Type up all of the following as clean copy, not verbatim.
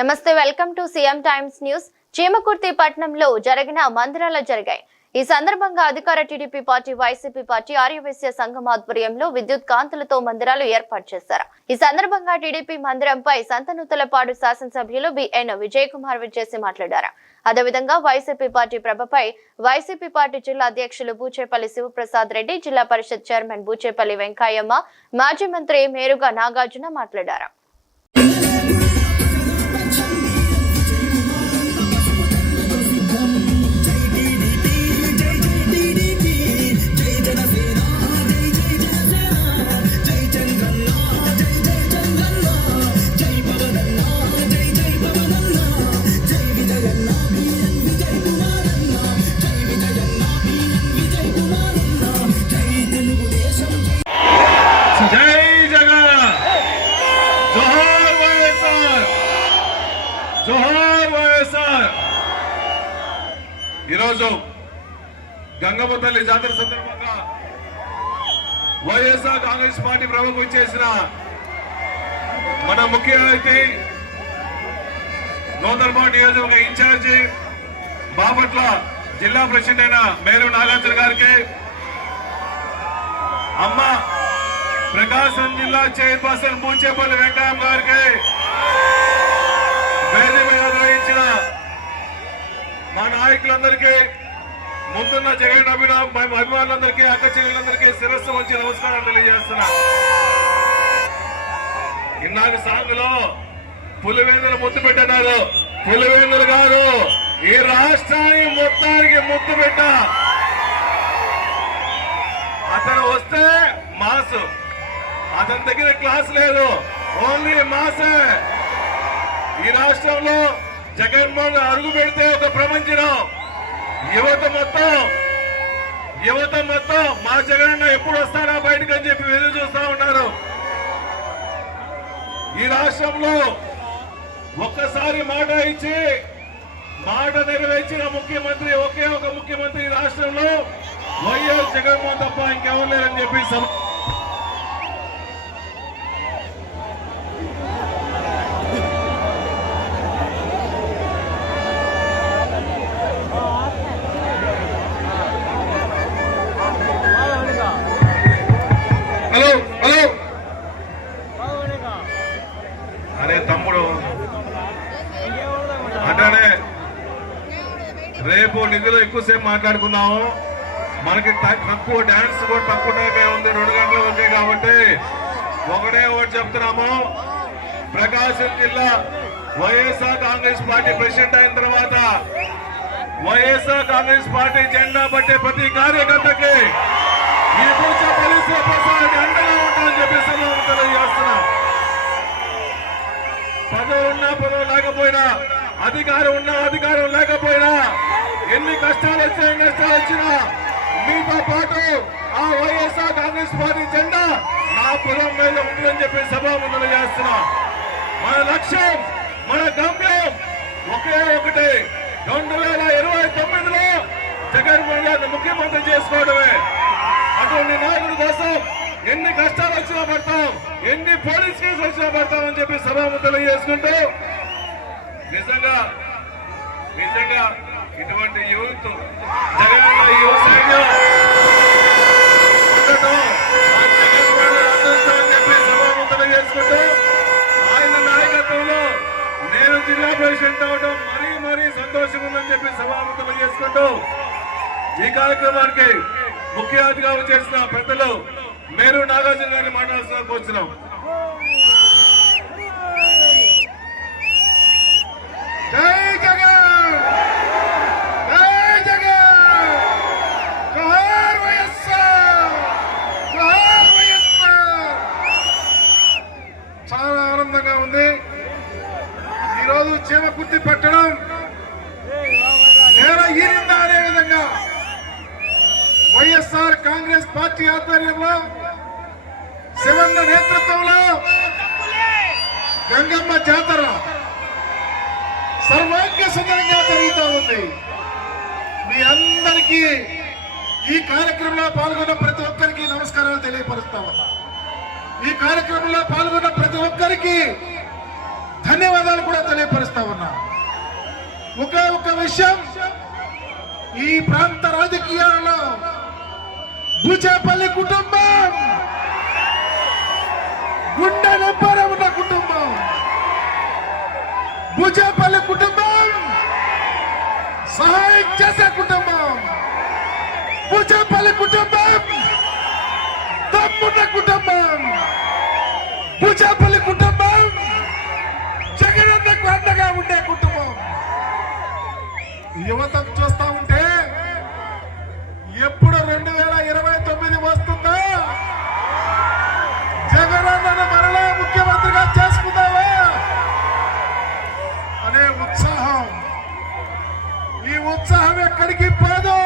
నమస్తే, welcome to CM Times news. Chimakurthi పట్టణంలో జరిగిన మందిరాలు జరిగాయి. ఈ సందర్భంగా అధికార టీడీపీ పార్టీ, వైసీపీ పార్టీ, ఆర్యవైశ్య సంఘం ఆధ్వర్యంలో విద్యుత్ కాంతులతో మందిరాలు ఏర్పాటు చేశారు. ఈ సందర్భంగా టీడీపీ మందిరంపై సంతనూతలపాడు శాసనసభ్యులు బిఎన్ విజయ్ కుమార్ విచ్చేసి మాట్లాడారు. అదేవిధంగా వైసీపీ పార్టీ ప్రభపై వైసీపీ పార్టీ జిల్లా అధ్యక్షులు బూచేపల్లి శివప్రసాద్ రెడ్డి, జిల్లా పరిషత్ చైర్మన్ బూచేపల్లి వెంకయ్యమ్మ, మాజీ మంత్రి మేరుగా నాగార్జున మాట్లాడారు. ఈరోజు గంగమ్మ తల్లి జాతర సందర్భంగా వైఎస్ఆర్ కాంగ్రెస్ పార్టీ ప్రభుత్వం చేసిన మన ముఖ్య అతిథి నూతనపాడు నియోజకవర్గ ఇన్ఛార్జి బాపట్ల జిల్లా ప్రెసిడెంట్ అయిన మేరు నాగార్జున గారికి, అమ్మ ప్రకాశం జిల్లా చైర్పర్సన్ బూచేపల్లి వెంకయ్య గారికి, వేదిక మీద నిర్వహించిన మా నాయకులందరికీ, ముందున్న జగన్ అభిమానులందరికీ, అక్క చెల్లెలందరికీ శిరస్సు వచ్చి నమస్కారం తెలియజేస్తున్నా. ఇన్నాక సాంగ్లో పులివెందులు ముద్దు పెట్టినారు. పులివెందులు కాదు, ఈ రాష్ట్రానికి మొత్తానికి ముద్దు పెట్ట. అతను వస్తే మాసు, అతని దగ్గర క్లాస్ లేదు, ఓన్లీ మాసే. ఈ రాష్ట్రంలో జగన్మోహన్ అడుగు పెడితే ఒక ప్రపంచం యువత మొత్తం మా జగన్ ఎప్పుడు వస్తారా బయటకు అని చెప్పి ఎదురు చూస్తా ఉన్నారు. ఈ రాష్ట్రంలో ఒక్కసారి మాట ఇచ్చి మాట నెరవేర్చిన ముఖ్యమంత్రి ఒకే ఒక ముఖ్యమంత్రి ఈ రాష్ట్రంలో వైఎస్ జగన్మోహన్ తప్ప ఇంకెవరు లేరని చెప్పి అరే తమ్ముడు అంటానే రేపు నిధులు ఎక్కువసేపు మాట్లాడుకున్నాము. మనకి తక్కువ డాన్స్ కూడా తక్కువ టైమే ఉంది, 2 గంటలు ఓకే. కాబట్టి ఒకటే ఒకటి చెప్తున్నాము, ప్రకాశం జిల్లా వైఎస్ఆర్ కాంగ్రెస్ పార్టీ ప్రెసిడెంట్ అయిన తర్వాత వైఎస్ఆర్ కాంగ్రెస్ పార్టీ జెండా పట్టే ప్రతి కార్యకర్తకి ఈ బూచేపల్లి శివప్రసాద్ అండగా ఉంటామని చెప్పి తెలియజేస్తున్నా. పదవి ఉన్నా పదవి లేకపోయినా, అధికారం ఉన్నా అధికారం లేకపోయినా, ఎన్ని కష్టాలు వచ్చినా మీతో పాటు ఆ వైఎస్ఆర్ కాంగ్రెస్ పార్టీ జెండా నా పొలం మీద ఉంటుందని చెప్పి సభాముఖులు చేస్తున్నా. మన లక్ష్యం, మన గమ్యం ఒకే ఒకటి, 2029లో జగన్మోహన్ రెడ్డి ముఖ్యమంత్రి చేసుకోవడమే. అటువంటి నాయకుడి కోసం ఎన్ని కష్టాలు వచ్చినా పడతాం, ఎన్ని పోలీస్ కేసులు వచ్చినా పడతాం అని చెప్పి సభాముఖులు చేసుకుంటూ, నిజంగా ఇటువంటి యూత్ జగన్ యువ సైన్యం చెప్పి సభాముఖులు చేసుకుంటూ, ఆయన నాయకత్వంలో నేను జిల్లా ప్రెసిడెంట్ అవడం మరీ సంతోషంగా ఉందని చెప్పి సభాముఖులు చేసుకుంటూ, ఈ కార్యక్రమానికి ముఖ్య అతిథిగా చేసిన పెద్దలు మేరు నాగార్జున గారిని మాట్లాడాల్సిన కోరుతున్నాం. జై జగన్, జై జగన్, జోహార్ వైఎస్ఆర్, జోహార్ వైఎస్ఆర్. చాలా ఆనందంగా ఉంది. ఈరోజు చీమకుర్తి పట్టణం నేల ఈరిందా అనే విధంగా వైఎస్ఆర్ కాంగ్రెస్ పార్టీ ఆధ్వర్యంలో, శివన్న నేతృత్వంలో గంగమ్మ జాతర సర్వాంగ సుందరంగా జరుగుతూ ఉంది. మీ అందరికీ ఈ కార్యక్రమంలో పాల్గొన్న ప్రతి ఒక్కరికి నమస్కారాలు తెలియపరుస్తా ఉన్నా. ఈ కార్యక్రమంలో పాల్గొన్న ప్రతి ఒక్కరికి ధన్యవాదాలు కూడా తెలియపరుస్తా ఒకే ఒక విషయం, ఈ ప్రాంత రాజకీయాలలో బూచేపల్లి కుటుంబం గుండె నొప్పర ఉన్న కుటుంబం. బూచేపల్లి కుటుంబం సహాయం చేసే కుటుంబం. బూచేపల్లి కుటుంబం తమ్మున్న కుటుంబం. బూచేపల్లి కుటుంబం జగనన్నకు అండగా ఉండే కుటుంబం. యువత చూస్తా ఉంటే ఎప్పుడు 2029 వస్తుందో, జగనన్నను మరలా ముఖ్యమంత్రిగా చేసుకుందావా అనే ఉత్సాహం. ఈ ఉత్సాహం ఎక్కడికి పోదు.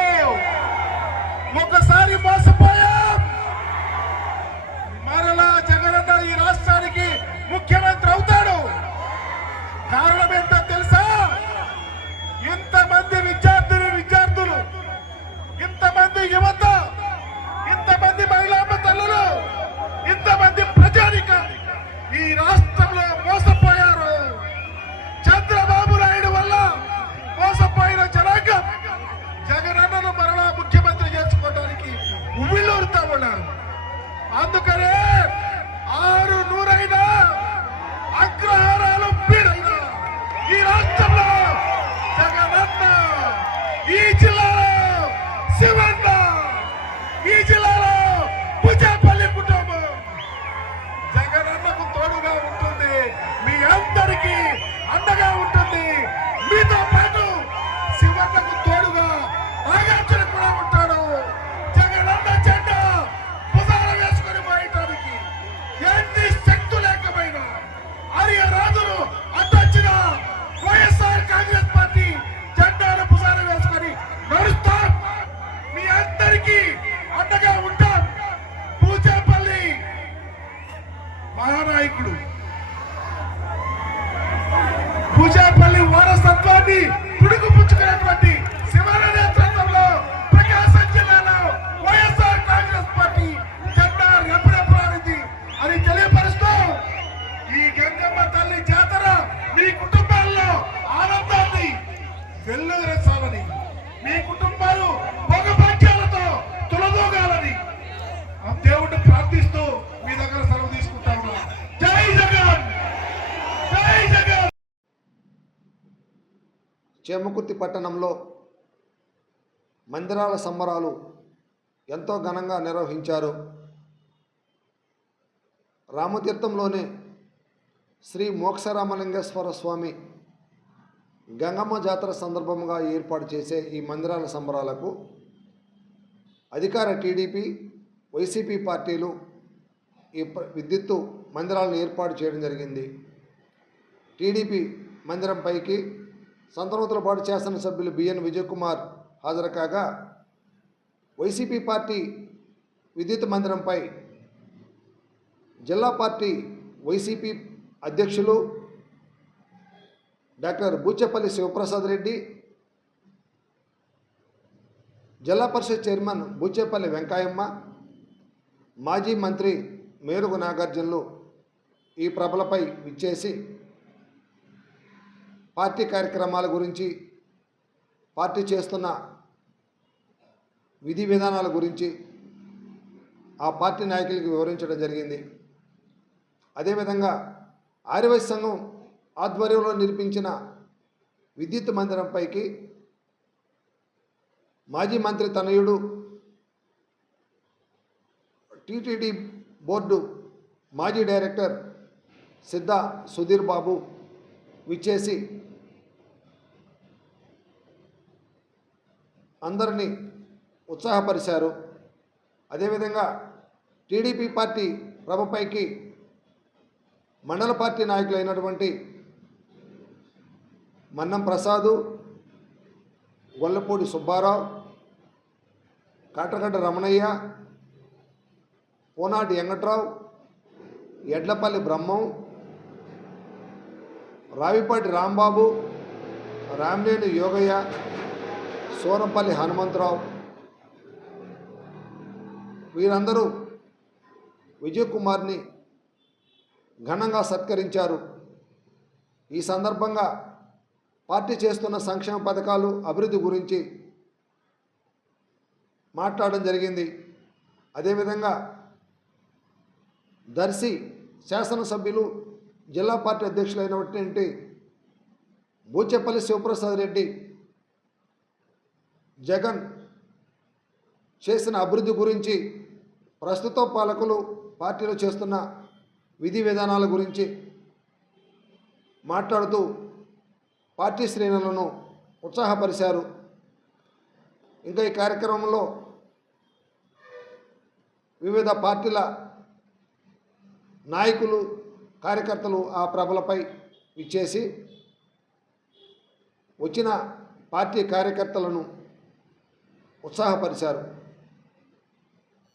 ఒకసారి మోసపోయాం, మరలా జగనన్న ఈ రాష్ట్రానికి ముఖ్యమంత్రి అవుతాడు. కారణం ఏంటో తెలుసా? ఇంతమంది విద్యార్థులు, ఇంతమంది యువత, ఇంతమంది మహిళా తల్లులు, ఇంతమంది ప్రజానికం ఈ రాష్ట్రంలో మోసపోయారు. చంద్రబాబు నాయుడు వల్ల మోసపోయిన జనాంగం జగనన్నను మరలా ముఖ్యమంత్రి చేసుకోవడానికి ఉవ్విళ్ళూరుతా ఉన్నారు. అందుకనే 600 అగ్రహారాలు పీడైన ఈ రాష్ట్రంలో జగనన్న, ఈ జిల్లాలో శివన్న, ఈ జిల్లాలో బూచేపల్లి కుటుంబం జగనన్నకు తోడుగా ఉంటుంది. మీ అందరికీ అండగా ఉంటుంది. మీతో పాటు శివన్నకు తోడుగా నాగార్జున కూడా ఉంటాడు. జగనన్న జెండా భుజాన వేసుకొని పోయటానికి ఎన్ని శక్తులు లేకపోయినా, ఆర్య రాజులు అడ్డొచ్చిన వైఎస్ఆర్ కాంగ్రెస్ పార్టీ జెండాను భుజాన వేసుకొని నడుస్తాం. మీ అందరికీ అండగా ఉంటాం. బూచేపల్లి మహానాయకుడు, బూచేపల్లి వారసత్వాన్ని పుడుకుపుచ్చుకున్నటువంటి శివన్న నేతృత్వంలో ప్రకాశం జిల్లాలో వైఎస్ఆర్ కాంగ్రెస్ పార్టీ జెండా రెపరెపలాడింది అని తెలియపరుస్తూ, ఈ గంగమ్మ తల్లి జాతర మీ కుటుంబాల్లో ఆనందాన్ని వెల్లువరించాలని, మీ కుటుంబాలు భోగభాగ్యాలతో తొలదోగాలని ఆ దేవుడిని ప్రార్థిస్తూ మీ దగ్గర సెలవు తీసుకుంటాము. జై జగన్, జై జగన్. చేమకుర్తి పట్టణంలో మందిరాల సంబరాలు ఎంతో ఘనంగా నిర్వహించారు. రామతీర్థంలోనే శ్రీ మోక్షరామలింగేశ్వర స్వామి గంగమ్మ జాతర సందర్భంగా ఏర్పాటు చేసే ఈ మందిరాల సంబరాలకు అధికార టీడీపీ, వైసీపీ పార్టీలు ఈ విద్యుత్తు మందిరాలను ఏర్పాటు చేయడం జరిగింది. టీడీపీ మందిరంపైకి సంతనూతలపాటు శాసనసభ్యులు బిఎన్ విజయకుమార్ హాజరు కాగా, వైసీపీ పార్టీ విద్యుత్ మందిరంపై జిల్లా పార్టీ వైసీపీ అధ్యక్షులు డాక్టర్ బూచేపల్లి శివప్రసాద్ రెడ్డి, జిల్లా పరిషత్ చైర్మన్ బూచేపల్లి వెంకాయమ్మ, మాజీ మంత్రి మేరుగు నాగార్జునులు ఈ ప్రభలపై విచ్చేసి పార్టీ కార్యక్రమాల గురించి, పార్టీ చేస్తున్న విధి విధానాల గురించి ఆ పార్టీ నాయకులకి వివరించడం జరిగింది. అదేవిధంగా ఆర్యవైశ్య సంఘం ఆధ్వర్యంలో నిర్మించిన విద్యుత్ మందిరంపైకి మాజీ మంత్రి తనయుడు, టీటీడీ బోర్డు మాజీ డైరెక్టర్ సిద్ధా సుధీర్ బాబు విచ్చేసి అందరినీ ఉత్సాహపరిచారు. అదేవిధంగా టీడీపీ పార్టీ ప్రభపైకి మండల పార్టీ నాయకులైనటువంటి మన్నం ప్రసాదు, గొల్లపూడి సుబ్బారావు, కాటగడ్డ రమణయ్య, పోనాటి వెంకట్రావు, ఎడ్లపల్లి బ్రహ్మం, రావిపాటి రాంబాబు, రామినేని యోగయ్య, సోరంపల్లి హనుమంతరావు వీరందరూ విజయ్ కుమార్ని ఘనంగా సత్కరించారు. ఈ సందర్భంగా పార్టీ చేస్తున్న సంక్షేమ పథకాలు అభివృద్ధి గురించి మాట్లాడడం జరిగింది. అదేవిధంగా దర్శి శాసనసభ్యులు జిల్లా పార్టీ అధ్యక్షులైనటువంటి బూచెపల్లి శివప్రసాద్ రెడ్డి జగన్ చేసిన అభివృద్ధి గురించి, ప్రస్తుత పాలకులు పార్టీలో చేస్తున్న విధి విధానాల గురించి మాట్లాడుతూ పార్టీ శ్రేణులను ఉత్సాహపరిచారు. ఇంకా ఈ కార్యక్రమంలో వివిధ పార్టీల నాయకులు, కార్యకర్తలు ఆ ప్రభలపై ఇచ్చేసి వచ్చిన పార్టీ కార్యకర్తలను ఉత్సాహపరిచారు.